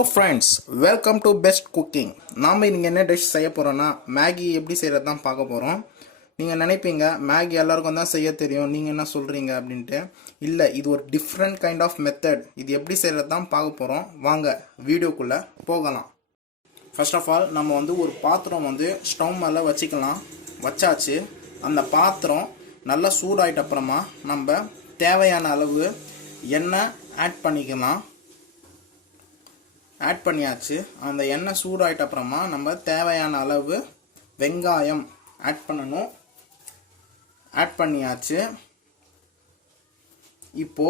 Hello friends, welcome to best cooking. நாம இன்னைக்கு என்ன டிஷ் செய்ய போறோம்னா மேகி எப்படி செய்யறது தான் பார்க்க போறோம். நீங்க நினைப்பீங்க மேகி எல்லாருக்கும் தான் செய்ய தெரியும், நீங்க என்ன சொல்றீங்க அப்படின்ட்டு. இல்ல, இது ஒரு டிஃப்ரெண்ட் கைண்ட் ஆஃப் மெத்தட். இது எப்படி செய்யறது தான் பார்க்க போறோம். வாங்க வீடியோக்குள்ள போகலாம். ஃபர்ஸ்ட் ஆஃப் ஆல் நம்ம ஒரு பாத்திரம் ஸ்டவ் மேல வச்சுக்கலாம். வச்சாச்சு. அந்த பாத்திரம் நல்லா சூடாயிட்ட அப்புறமா நம்ம தேவையான அளவு எண்ணெய் ஆட் பண்ணிக்கலாம். ஆட் பண்ணியாச்சு. அந்த எண்ணெய் சூடாயிட்ட அப்புறமா நம்ம தேவையான அளவு வெங்காயம் ஆட் பண்ணணும். ஆட் பண்ணியாச்சு. இப்போ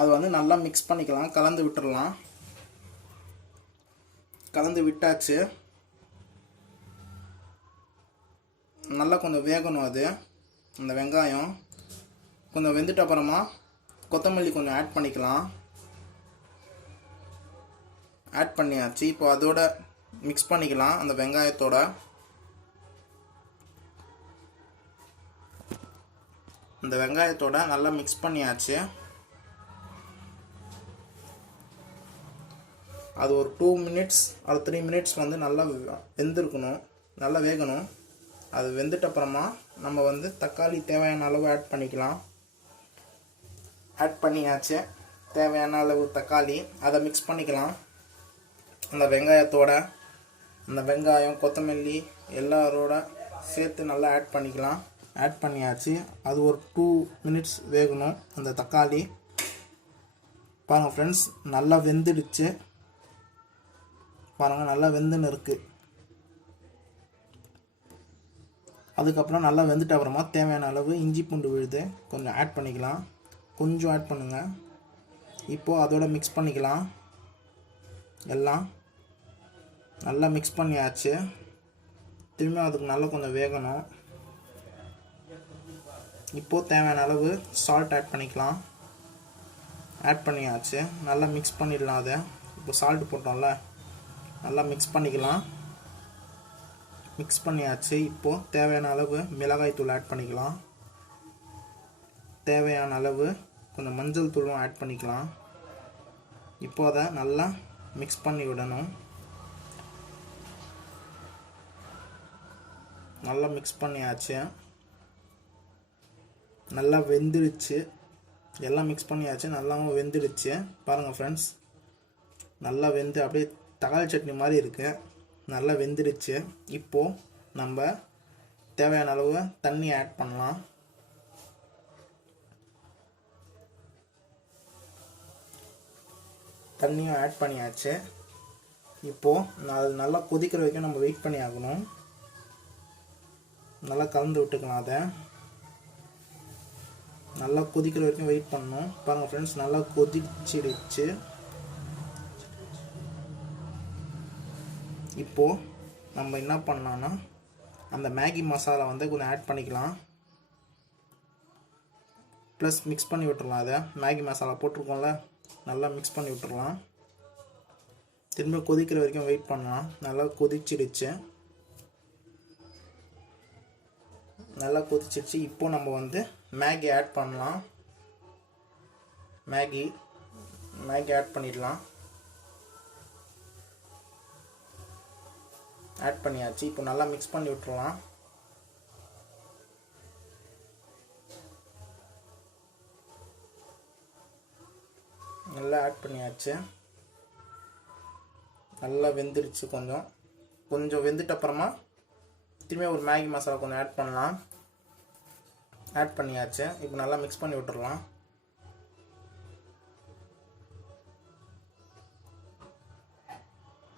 அது நல்லா மிக்ஸ் பண்ணிக்கலாம். கலந்து விட்டுறலாம். கலந்து விட்டாச்சு. நல்லா கொஞ்சம் வேகணும். அது அந்த வெங்காயம் கொஞ்சம் வெந்துட்ட அப்புறமா கொத்தமல்லி கொஞ்சம் ஆட் பண்ணிக்கலாம். ஆட் பண்ணியாச்சு. இப்போ அதோட மிக்ஸ் பண்ணிக்கலாம். அந்த வெங்காயத்தோட நல்லா மிக்ஸ் பண்ணியாச்சு. அது ஒரு 2 மினிட்ஸ் ஒரு 3 மினிட்ஸ் நல்லா வெந்திருக்கணும், நல்லா வேகணும். அது வெந்துட்ட அப்புறமா நம்ம தக்காளி தேவையான அளவு ஆட் பண்ணிக்கலாம். ஆட் பண்ணியாச்சு. தேவையான அளவு தக்காளி அதை மிக்ஸ் பண்ணிக்கலாம். அந்த வெங்காயத்தோட அந்த வெங்காயம் கொத்தமல்லி எல்லாரோட சேர்த்து நல்லா ஆட் பண்ணிக்கலாம். ஆட் பண்ணியாச்சு. அது ஒரு 2 மினிட்ஸ் வேகணும். அந்த தக்காளி பாருங்கள் ஃப்ரெண்ட்ஸ், நல்லா வெந்துடுச்சு. பாருங்கள், நல்லா வெந்துன்னு இருக்குது. அதுக்கப்புறம் நல்லா வெந்துட்ட அப்புறமா தேவையான அளவு இஞ்சி பூண்டு விழுது கொஞ்சம் ஆட் பண்ணிக்கலாம். கொஞ்சம் ஆட் பண்ணுங்கள். இப்போது அதோட மிக்ஸ் பண்ணிக்கலாம். எல்லாம் நல்லா மிக்ஸ் பண்ணியாச்சு. திரும்பியும் அதுக்கு நல்லா கொஞ்சம் வேகணும். இப்போது தேவையான அளவு சால்ட் ஆட் பண்ணிக்கலாம். ஆட் பண்ணியாச்சு. நல்லா மிக்ஸ் பண்ணிடலாம். அதை இப்போ சால்ட் போட்டோம்ல, நல்லா மிக்ஸ் பண்ணிக்கலாம். மிக்ஸ் பண்ணியாச்சு. இப்போது தேவையான அளவு மிளகாய் தூள் ஆட் பண்ணிக்கலாம். தேவையான அளவு கொஞ்சம் மஞ்சள் தூளும் ஆட் பண்ணிக்கலாம். இப்போ அதை நல்லா மிக்ஸ் பண்ணி விடணும். நல்லா மிக்ஸ் பண்ணியாச்சு. நல்லா வெந்துடுச்சு. எல்லாம் மிக்ஸ் பண்ணியாச்சு. நல்லாவும் வெந்துடுச்சு. பாருங்கள் ஃப்ரெண்ட்ஸ், நல்லா வெந்து அப்படியே தக்காளி சட்னி மாதிரி இருக்குது. நல்லா வெந்துடுச்சு. இப்போது நம்ம தேவையான அளவு தண்ணி ஆட் பண்ணலாம். தண்ணியும் ஆட் பண்ணியாச்சு. இப்போது அது நல்லா கொதிக்கிற வரைக்கும் நம்ம வெயிட் பண்ணி ஆகணும். நல்லா கலந்து விட்டுக்கலாம். அதை நல்லா கொதிக்கிற வரைக்கும் வெயிட் பண்ணணும். பாருங்கள் ஃப்ரெண்ட்ஸ், நல்லா கொதிச்சிடுச்சு. இப்போது நம்ம என்ன பண்ணலான்னா அந்த மேகி மசாலா கொஞ்சம் ஆட் பண்ணிக்கலாம். ப்ளஸ் மிக்ஸ் பண்ணி விட்டுறலாம். அதை மேகி மசாலா போட்டிருக்கோம்ல, நல்லா மிக்ஸ் பண்ணி விட்டுறலாம். திரும்ப கொதிக்கிற வரைக்கும் வெயிட் பண்ணலாம். நல்லா கொதிச்சிடுச்சு. நல்லா கொதிச்சிடுச்சு. இப்போ நம்ம மேகி ஆட் பண்ணலாம். மேகி ஆட் பண்ணிடலாம். ஆட் பண்ணியாச்சு. இப்போ நல்லா மிக்ஸ் பண்ணி விட்டுறலாம். நல்லா ஆட் பண்ணியாச்சு. நல்லா வெந்துருச்சு. கொஞ்சம் வெந்துட்ட அப்புறமா திரும்பி ஒரு மேகி மசாலா கொஞ்சம் ஆட் பண்ணலாம். ஆட் பண்ணியாச்சு. இப்போ நல்லா மிக்ஸ் பண்ணி விட்டுறலாம்.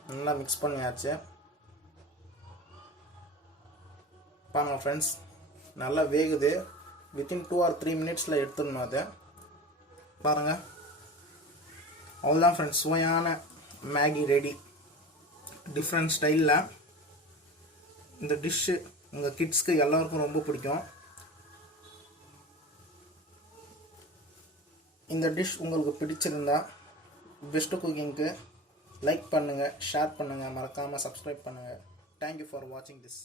நல்லா மிக்ஸ் பண்ணியாச்சு. பாருங்க ஃப்ரெண்ட்ஸ், நல்லா வேகுது. வித்தின் 2 or 3 மினிட்ஸில் எடுத்துடணும். அதை பாருங்கள். அவ்வளோதான் ஃப்ரெண்ட்ஸ், சுவையான மேகி ரெடி. டிஃப்ரெண்ட் ஸ்டைலில் இந்த டிஷ்ஷு உங்கள் கிட்ஸ்க்கு எல்லாருக்கும் ரொம்ப பிடிக்கும். இந்த டிஷ் உங்களுக்கு பிடிச்சிருந்தா பெஸ்ட் குக்கிங்க்கு லைக் பண்ணுங்கள், ஷேர் பண்ணுங்கள், மறக்காமல் சப்ஸ்கிரைப் பண்ணுங்கள். தேங்க்யூ ஃபார் வாட்சிங் திஸ்.